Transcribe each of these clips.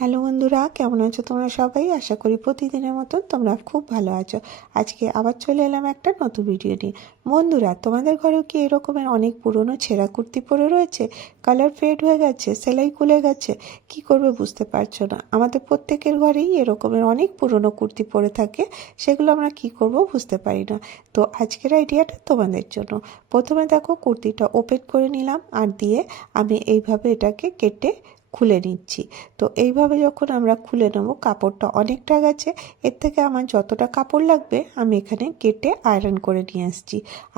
Hello বন্ধুরা, কেমন আছো তোমরা সবাই? আশা করি প্রতিদিনের মতন তোমরা খুব ভালো আছো। আজকে আবার চলে এলাম একটা নতুন ভিডিও নিয়ে। বন্ধুরা, তোমাদের ঘরেও কি এরকমের অনেক পুরনো ছেঁড়া কুর্তি পরে রয়েছে? কালার ফেড হয়ে গেছে, সেলাই খুলে গেছে, কি করবে বুঝতে পারছো না। আমাদের প্রত্যেকের ঘরেই এরকমের অনেক পুরনো কুর্তি পরে থাকে, সেগুলো আমরা কি করব বুঝতে পারি না। তো আজকের আইডিয়াটা তোমাদের জন্য। প্রথমে দেখো, কুর্তিটা ওপেন করে নিলাম আর দিয়ে আমি এইভাবে এটাকে কেটে খুলে নিচ্ছি। তো এইভাবে যখন আমরা খুলে নেব, কাপড়টা অনেকটা গেছে, এর থেকে আমার যতটা কাপড় লাগবে আমি এখানে কেটে আয়রন করে নিয়ে আসছি।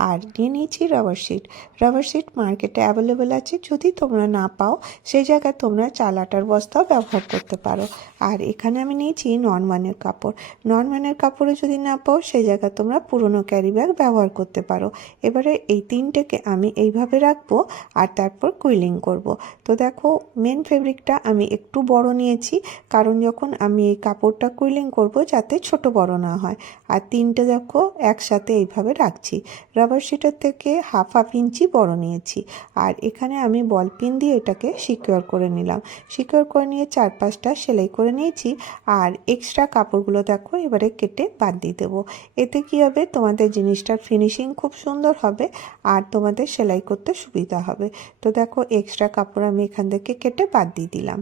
আর নিয়ে নিয়েছি রাবার শিট। রাবার শিট মার্কেটে অ্যাভেলেবেল আছে, যদি তোমরা না পাও সেই জায়গায় তোমরা চাল আটার বস্তাও ব্যবহার করতে পারো। আর এখানে আমি নিয়েছি নরমানের কাপড়। নরমানের কাপড়ে যদি না পাও সেই জায়গায় তোমরা পুরনো ক্যারি ব্যাগ ব্যবহার করতে পারো। এবারে এই তিনটেকে আমি এইভাবে রাখবো আর তারপর কুইলিং করব। তো দেখো, মেন ফেব্রিকটা আমি একটু বড় নিয়েছি, কারণ যখন আমি এই কাপড়টা কুইলিং করব যাতে ছোট বড় না হয়। আর তিনটে দেখো একসাথে এইভাবে রাখছি। রাবার শিটের থেকে হাফ ইঞ্চি বড় নিয়েছি। আর এখানে আমি বল পিন দিয়ে এটাকে সিকিউর করে নিলাম। সিকিউর করে নিয়ে চারপাশটা সেলাই করে নিয়েছি। আর এক্সট্রা কাপড়গুলো দেখো এবারে কেটে বাদ দিয়ে দেবো। এতে কী হবে, তোমাদের জিনিসটার ফিনিশিং খুব সুন্দর হবে আর তোমাদের সেলাই করতে সুবিধা হবে। তো দেখো, এক্সট্রা কাপড় আমি এখান থেকে কেটে বাদ দিয়ে দিলাম।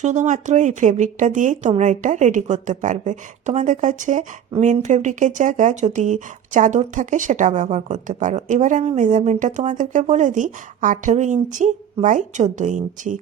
শুধুমাত্র এই ফেব্রিকটা দিয়েই তোমরা এটা রেডি করতে পারবে। তোমাদের কাছে মেন ফেব্রিকের জায়গায় যদি চাদর থাকে সেটা ব্যবহার করতে পারো। এবার আমি মেজারমেন্টটা তোমাদেরকে বলে দিই। 18 ইঞ্চি বাই 14 ইঞ্চি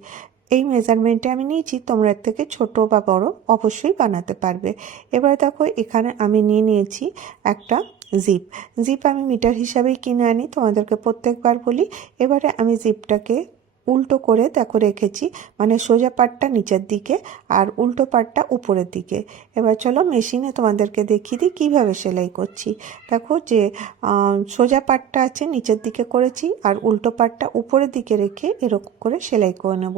এই মেজারমেন্টে আমি নিয়েছি। তোমরা এর থেকে ছোট বা বড় অবশ্যই বানাতে পারবে। এবার দেখো, এখানে আমি নিয়ে নিয়েছি একটা জিপ। জিপ আমি মিটার হিসাবেই কিনে আনি, তোমাদেরকে প্রত্যেকবার বলি। এবারে আমি জিপটাকে উল্টো করে দেখো রেখেছি, মানে সোজা পাটটা নিচের দিকে আর উল্টো পাটটা উপরের দিকে। এবার চলো মেশিনে তোমাদেরকে দেখিয়ে দিই কীভাবে সেলাই করছি। দেখো, যে সোজা পাটটা আছে নিচের দিকে করেছি আর উল্টো পাটটা উপরের দিকে রেখে এরকম করে সেলাই করে নেব।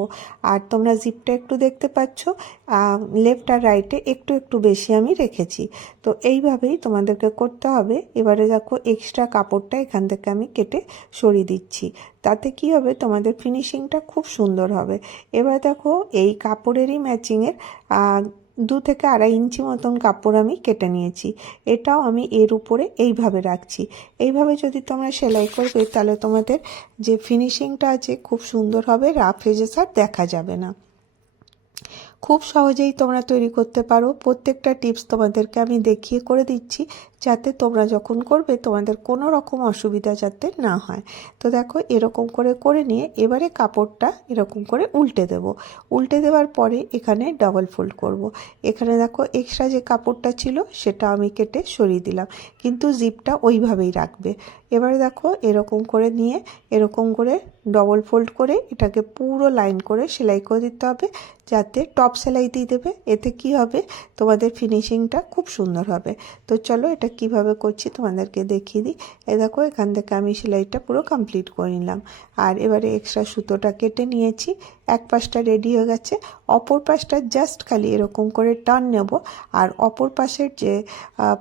আর তোমরা জিপটা একটু দেখতে পাচ্ছ, লেফট আর রাইটে একটু একটু বেশি আমি রেখেছি। তো এইভাবেই তোমাদেরকে করতে হবে। এবারে দেখো, এক্সট্রা কাপড়টা এখান থেকে আমি কেটে সরিয়ে দিচ্ছি। তাতে কি হবে, তোমাদের ফিনিশিংটা খুব সুন্দর হবে। এবার দেখো, এই কাপড়েরই ম্যাচিংয়ের 2 থেকে 2.5 ইঞ্চি মতন কাপড় আমি কেটে নিয়েছি। এটাও আমি এর উপরে এইভাবে রাখছি। এইভাবে যদি তোমরা সেলাই করবে তাহলে তোমাদের যে ফিনিশিংটা আছে খুব সুন্দর হবে, রাফ এজেস আর দেখা যাবে না। খুব সহজেই তোমরা তৈরি করতে পারো। প্রত্যেকটা টিপস তোমাদেরকে আমি দেখিয়ে করে দিচ্ছি, যাতে তোমরা যখন করবে তোমাদের কোনো রকম অসুবিধা যাতে না হয়। তো দেখো, এরকম করে করে নিয়ে এবারে কাপড়টা এরকম করে উল্টে দেব। উল্টে দেওয়ার পরে এখানে ডাবল ফোল্ড করব। এখানে দেখো, এক্সট্রা যে কাপড়টা ছিল সেটা আমি কেটে সরিয়ে দিলাম, কিন্তু জিপটা ওইভাবেই রাখবে। এবারে দেখো, এরকম করে নিয়ে এরকম করে ডবল ফোল্ড করে এটাকে পুরো লাইন করে সেলাই করে দিতে হবে, যাতে টপ সেলাই দিয়ে দেবে। এতে কি হবে, তোমাদের ফিনিশিংটা খুব সুন্দর হবে। তো চলো, এটা কিভাবে করছি তোমাদেরকে দেখিয়ে দিই। এই দেখো, এখান থেকে আমি সেলাইটা পুরো কমপ্লিট করে নিলাম। আর এবারে এক্সট্রা সুতোটা কেটে নিয়েছি। এক পাশটা রেডি হয়ে গেছে, অপর পাশটা জাস্ট খালি এরকম করে টার্ন নেব। আর অপর পাশের যে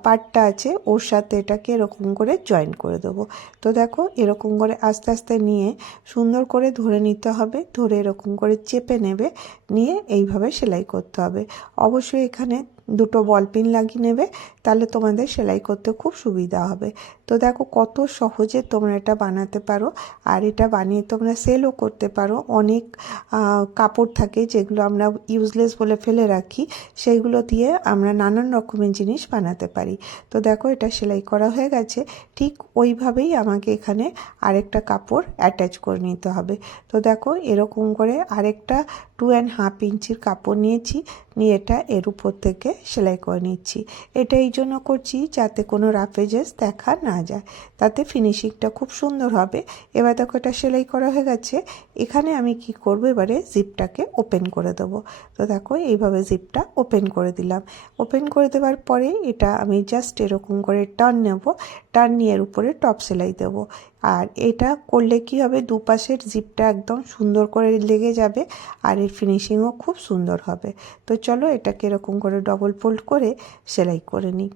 পার্টটা আছে ওর সাথে এটাকে এরকম করে জয়েন করে দেবো। তো দেখো, এরকম করে আস্তে আস্তে নিয়ে সুন্দর করে ধরে নিতে হবে। ধরে এরকম করে চেপে নেবে, নিয়ে এইভাবে সেলাই করতে হবে। অবশ্যই এখানে 2টো বল পিন লাগিয়ে নেবে, তাহলে তোমাদের সেলাই করতে খুব সুবিধা হবে। তো দেখো, কত সহজে তোমরা এটা বানাতে পারো। আর এটা বানিয়ে তোমরা সেলও করতে পারো। অনেক কাপড় থাকে যেগুলো আমরা ইউজলেস বলে ফেলে রাখি, সেইগুলো দিয়ে আমরা নানান রকমের জিনিস বানাতে পারি। তো দেখো, এটা সেলাই করা হয়ে গেছে। ঠিক ওইভাবেই আমাকে এখানে আরেকটা কাপড় অ্যাটাচ করে নিতে হবে। তো দেখো, এরকম করে আরেকটা 2.5 ইঞ্চির কাপড় নিয়েছি, নিয়ে এটা এর উপর থেকে সেলাই করে নিচ্ছি। এটা এই জন্য করছি যাতে কোনো রাফ এজেস দেখা না যায়, তাতে ফিনিশিংটা খুব সুন্দর হবে। এবার দেখো, এটা সেলাই করা হয়ে গেছে। এখানে আমি কি করব, এবারে জিপটাকে ওপেন করে দেবো। তো দেখো, এইভাবে জিপটা ওপেন করে দিলাম। ওপেন করে দেওয়ার পরে এটা আমি জাস্ট এরকম করে টার্ন নেব। টার্ন নিয়ে এর উপরে টপ সেলাই দেবো। আর এটা করলে কি হবে, দুপাশের জিপটা একদম সুন্দর করে লেগে যাবে আর এর ফিনিশিংও খুব সুন্দর হবে। তো চলো, এটাকে এরকম করে ডবল ফোল্ড করে সেলাই করে নিই।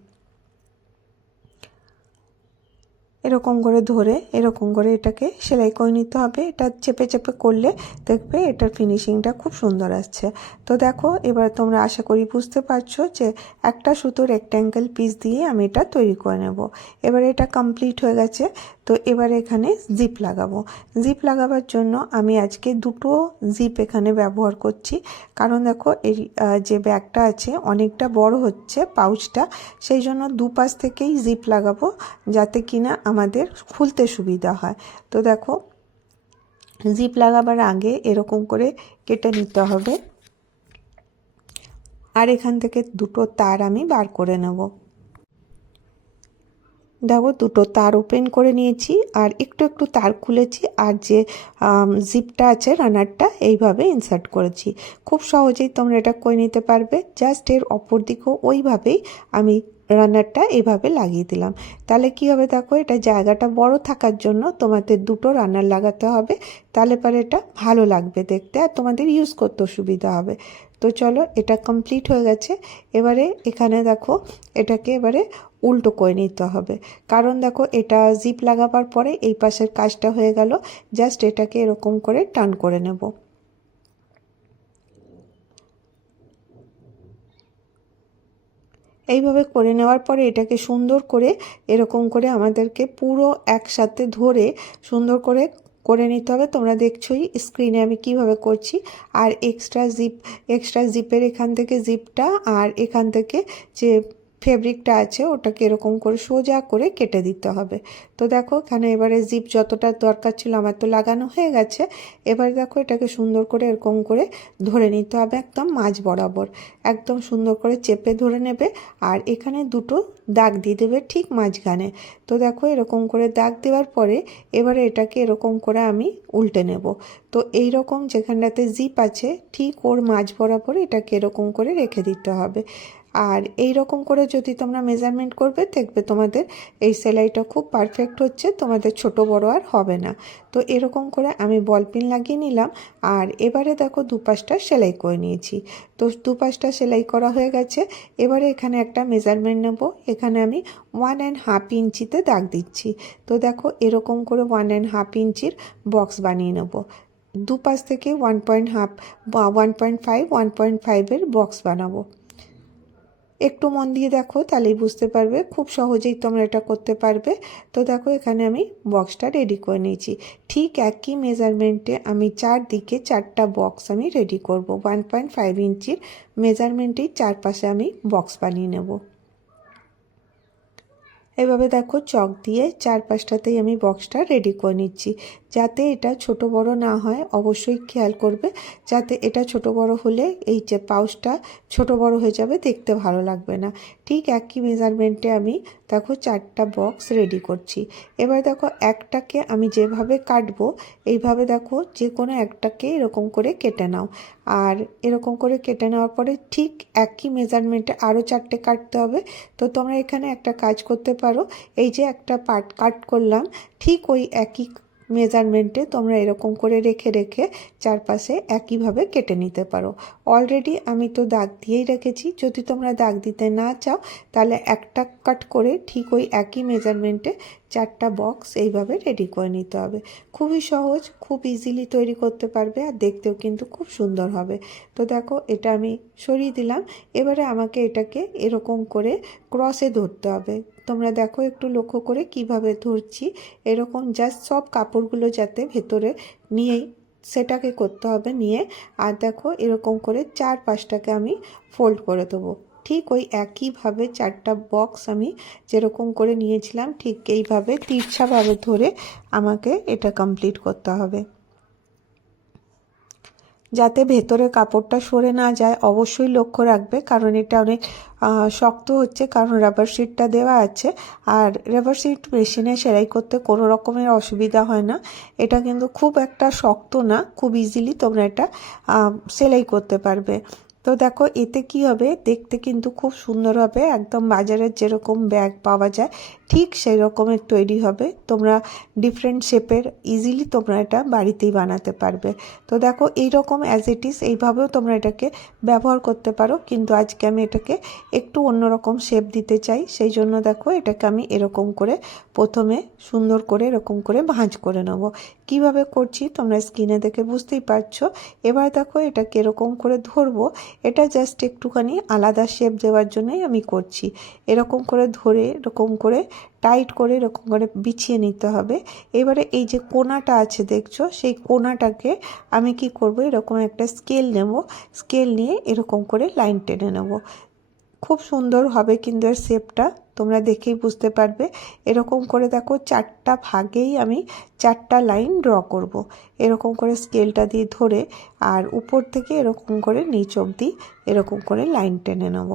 এরকম করে ধরে এরকম করে এটাকে সেলাই করে নিতে হবে। এটা চেপে চেপে করলে দেখবে এটার ফিনিশিংটা খুব সুন্দর আসছে। তো দেখো এবার তোমরা আশা করি বুঝতে পারছো যে একটা সুতো রেক্ট্যাঙ্গেল পিস দিয়ে আমি এটা তৈরি করে নেব। এবার এটা কমপ্লিট হয়ে গেছে। তো এবার এখানে জিপ লাগাবো। জিপ লাগাবার জন্য আমি আজকে দুটো জিপ এখানে ব্যবহার করছি, কারণ দেখো এই যে ব্যাগটা আছে অনেকটা বড় হচ্ছে পাউচটা, সেই জন্য দুপাশ থেকেই জিপ লাগাবো যাতে কিনা আমাদের খুলতে সুবিধা হয়। তো দেখো জিপ লাগাবার আগে এরকম করে কেটে নিতে হবে, আর এখান থেকে দুটো তার আমি বার করে নেব। দেখো দুটো তার ওপেন করে নিয়েছি আর একটু একটু তার খুলেছি, আর যে জিপটা আছে রানারটা এইভাবে ইনসার্ট করেছি। খুব সহজেই তোমরা এটা করে নিতে পারবে। জাস্ট এর অপর দিকেও ওইভাবেই আমি রানারটা এভাবে লাগিয়ে দিলাম। তাহলে কি হবে দেখো, এটা জায়গাটা বড় থাকার জন্য তোমাদের দুটো রানার লাগাতে হবে, তাহলে পরে এটা ভালো লাগবে দেখতে আর তোমাদের ইউজ করতেও সুবিধা হবে। তো চলো এটা কমপ্লিট হয়ে গেছে। এবারে এখানে দেখো এটাকে এবারে উল্টো করে নিতে হবে, কারণ দেখো এটা জিপ লাগাবার পরে এই পাশের কাজটা হয়ে গেল। জাস্ট এটাকে এরকম করে টার্ন করে নেব। এইভাবে করে নেওয়ার পরে এটাকে সুন্দর করে এরকম করে আমাদেরকে পুরো একসাথে ধরে সুন্দর করে করে নিতে হবে। তোমরা দেখছোই স্ক্রিনে আমি কিভাবে করছি। আর এক্সট্রা জিপের এখান থেকে জিপটা আর এখান থেকে যে ফেব্রিকটা আছে ওটাকে এরকম করে সোজা করে কেটে দিতে হবে। তো দেখো এখানে এবারে জিপ যতটা দরকার ছিল আমার তো লাগানো হয়ে গেছে। এবার দেখো এটাকে সুন্দর করে এরকম করে ধরে নিতে হবে একদম মাঝ বরাবর, একদম সুন্দর করে চেপে ধরে নেবে। আর এখানে দুটো দাগ দিয়ে দেবে ঠিক মাঝখানে। তো দেখো এরকম করে দাগ দেওয়ার পরে এবারে এটাকে এরকম করে আমি উল্টে নেব। তো এই রকম যেখানটাতে জিপ আছে ঠিক ওর মাঝ বরাবর এটাকে এরকম করে রেখে দিতে হবে। আর এই রকম করে যদি তোমরা মেজারমেন্ট করবে দেখবে তোমাদের এই সেলাইটা খুব পারফেক্ট হচ্ছে, তোমাদের ছোট বড় আর হবে না। তো এরকম করে আমি বল পিন লাগিয়ে নিলাম। আর এবারে দেখো দুপাশটা সেলাই করে নিয়েছি। তো দুপাশটা সেলাই করা হয়ে গেছে। এবারে এখানে একটা মেজারমেন্ট নেব। এখানে আমি 1.5 ইঞ্চিতে দাগ দিচ্ছি। তো দেখো এরকম করে 1.5 ইঞ্চির বক্স বানিয়ে নেব। দুপাশ থেকে 1.5 বা 1.5 1.5-এর বক্স বানাবো। একটু মন দিয়ে দেখো তাহলেই বুঝতে পারবে, খুব সহজেই তোমরা এটা করতে পারবে। তো দেখো এখানে আমি বক্সটা রেডি করে নিয়েছি। ঠিক একই মেজারমেন্টে আমি চারদিকে 4টা বক্স আমি রেডি করব। 1.5 ইঞ্চির মেজারমেন্টেই চারপাশে আমি বক্স বানিয়ে নেব। এভাবে দেখো চক দিয়ে চারপাশটাতেই আমি বক্সটা রেডি করে নিচ্ছি। যাতে এটা ছোট বড় না হয় অবশ্যই খেয়াল করবে, যাতে এটা ছোট বড় হলে এই যে পাউচটা ছোট বড় হয়ে যাবে, দেখতে ভালো লাগবে না। ঠিক একই মেজারমেন্টে আমি দেখো 4টা বক্স রেডি করছি। এবার দেখো একটাকে আমি যেভাবে কাটবো এইভাবে দেখো যে কোনো একটাকে এরকম করে কেটে নাও। আর এরকম করে কেটে নেওয়ার পরে ঠিক একই মেজারমেন্টে আরও 4টে কাটতে হবে। তো তোমরা এখানে একটা কাজ করতে পারো, এই যে একটা পার্ট কাট করলাম ঠিক ওই একই মেজারমেন্টে তোমরা এরকম করে রেখে রেখে চারপাশে একইভাবে কেটে নিতে পারো। অলরেডি আমি তো দাগ দিয়েই রেখেছি, যদি তোমরা দাগ দিতে না চাও তাহলে একটা কাট করে ঠিক ওই একই মেজারমেন্টে 4টা বক্স এইভাবে রেডি করে নিতে হবে। খুবই সহজ, খুব ইজিলি তৈরি করতে পারবে আর দেখতেও কিন্তু খুব সুন্দর হবে। তো দেখো এটা আমি সরিয়ে দিলাম। এবারে আমাকে এটাকে এরকম করে ক্রসে ধরতে হবে। তোমরা দেখো একটু লক্ষ্য করে কিভাবে ধরছি, এরকম জাস্ট সব কাপড়গুলো যাতে ভেতরে নিয়েই সেটাকে করতে হবে নিয়ে। আর দেখো এরকম করে 4-5টাকে আমি ফোল্ড করে দেবো। ঠিক ওই একইভাবে 4টা বক্স আমি যেরকম করে নিয়েছিলাম ঠিক এইভাবে তিরছাভাবে ধরে আমাকে এটা কমপ্লিট করতে হবে। যাতে ভেতরে কাপড়টা সরে না যায় অবশ্যই লক্ষ্য রাখবে, কারণ এটা অনেক শক্ত হচ্ছে, কারণ রাবার শিটটা দেওয়া আছে। আর রাবার শিট মেশিনে সেলাই করতে কোনো রকমের অসুবিধা হয় না। এটা কিন্তু খুব একটা শক্ত না, খুব ইজিলি তোমরা এটা সেলাই করতে পারবে। তো দেখো এতে কি হবে, দেখতে কিন্তু খুব সুন্দর হবে, একদম বাজারের যেরকম ব্যাগ পাওয়া যায় ঠিক সেই রকমের তৈরি হবে। তোমরা ডিফারেন্ট শেপের ইজিলি তোমরা এটা বাড়িতেই বানাতে পারবে। তো দেখো এইরকম অ্যাজ ইট ইজ এইভাবেও তোমরা এটাকে ব্যবহার করতে পারো, কিন্তু আজকে আমি এটাকে একটু অন্যরকম শেপ দিতে চাই, সেই জন্য দেখো এটাকে আমি এরকম করে প্রথমে সুন্দর করে এরকম করে ভাঁজ করে নেব। কিভাবে করছি তোমরা স্ক্রিনে দেখে বুঝতেই পারছো। এবার দেখো এটাকে এরকম করে ধরবো, এটা জাস্ট একটুখানি আলাদা শেপ দেওয়ার জন্যই আমি করছি। এরকম করে ধরে এরকম করে টাইট করে এরকম করে বিছিয়ে নিতে হবে। এবারে এই যে কোণাটা আছে দেখছো, সেই কোণাটাকে আমি কি করব, এরকম একটা স্কেল নেব, স্কেল নিয়ে এরকম করে লাইন টেনে নেব। খুব সুন্দর হবে কিন্তু এর শেপটা, তোমরা দেখেই বুঝতে পারবে। এরকম করে দেখো 4টা ভাগেই আমি 4টা লাইন ড্র করব। এরকম করে স্কেলটা দিয়ে ধরে আর উপর থেকে এরকম করে নিচ অবধি এরকম করে লাইন টেনে নেব।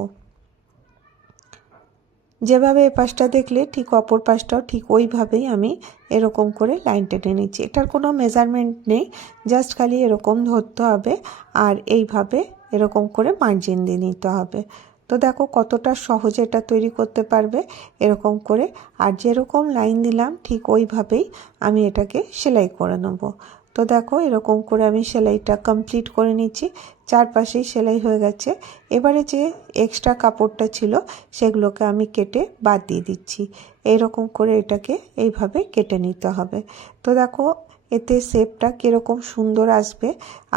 যেভাবে এ পাশটা দেখলে ঠিক অপর পাশটাও ঠিক ওইভাবেই আমি এরকম করে লাইন টেনে নিচ্ছি। এটার কোনো মেজারমেন্ট নেই, জাস্ট খালি এরকম ধরতে হবে আর এইভাবে এরকম করে মার্জিন দিয়ে নিতে হবে। তো দেখো কতটা সহজে এটা তৈরি করতে পারবে এরকম করে। আর যেরকম লাইন দিলাম ঠিক ওইভাবেই আমি এটাকে সেলাই করে নেব। তো দেখো এরকম করে আমি সেলাইটা কমপ্লিট করে নিচ্ছি, চারপাশেই সেলাই হয়ে গেছে। এবারে যে এক্সট্রা কাপড়টা ছিল সেগুলোকে আমি কেটে বাদ দিয়ে দিচ্ছি। এইরকম করে এটাকে এইভাবে কেটে নিতে হবে। তো দেখো এতে শেপটা কীরকম সুন্দর আসবে,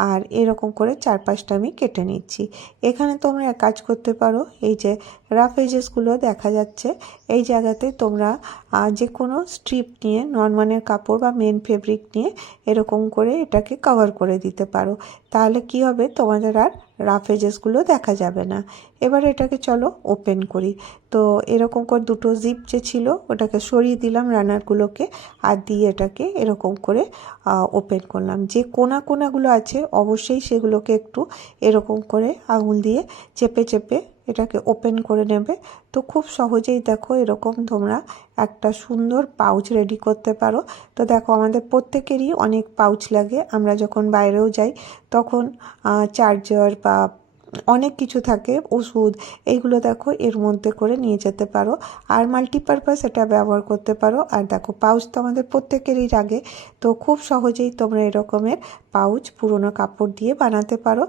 আর এরকম করে চারপাশটা আমি কেটে নিচ্ছি। এখানে তোমরা এক কাজ করতে পারো, এই যে রাফ এজেসগুলো দেখা যাচ্ছে এই জায়গাতে তোমরা যে কোনো স্ট্রিপ নিয়ে নর্মানের কাপড় বা মেন ফেব্রিক নিয়ে এরকম করে এটাকে কভার করে দিতে পারো, তাহলে কি হবে তোমাদের আর রাফ এজেসগুলো দেখা যাবে না। এবার এটাকে চলো ওপেন করি। তো এরকম করে দুটো জিপ যে ছিল ওটাকে সরিয়ে দিলাম রানারগুলোকে, আর দিয়ে এটাকে এরকম করে ওপেন করলাম। যে কোনাগুলো আছে অবশ্যই সেগুলোকে একটু এরকম করে আঙুল দিয়ে চেপে চেপে এটাকে ওপেন করে নেবে। তো খুব সহজেই দেখো এরকম তোমরা একটা সুন্দর পাউচ রেডি করতে পারো। তো দেখো আমাদের প্রত্যেকেরই অনেক পাউচ লাগে, আমরা যখন বাইরেও যাই তখন চার্জার বা অনেক কিছু থাকে, ওষুধ, এইগুলো দেখো এর মধ্যে করে নিয়ে যেতে পারো আর মাল্টিপারপাস এটা ব্যবহার করতে পারো। আর দেখো পাউচ তো আমাদের প্রত্যেকেরই লাগে, তো খুব সহজেই তোমরা এরকমের পাউচ পুরোনো কাপড় দিয়ে বানাতে পারো।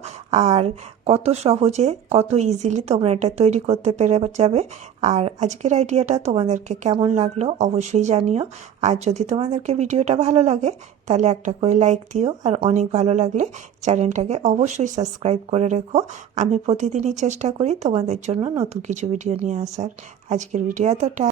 আর কত সহজে কত ইজিলি তোমরা এটা তৈরি করতে পেরে যাবে। আর আজকের আইডিয়াটা তোমাদেরকে কেমন লাগলো অবশ্যই জানিও। আর যদি তোমাদেরকে ভিডিওটা ভালো লাগে তাহলে একটা করে লাইক দিও, আর অনেক ভালো লাগলে চ্যানেলটাকে অবশ্যই সাবস্ক্রাইব করে রেখো। আমি প্রতিদিনই চেষ্টা করি তোমাদের জন্য নতুন কিছু ভিডিও নিয়ে আসার। আজকের ভিডিও এতটা।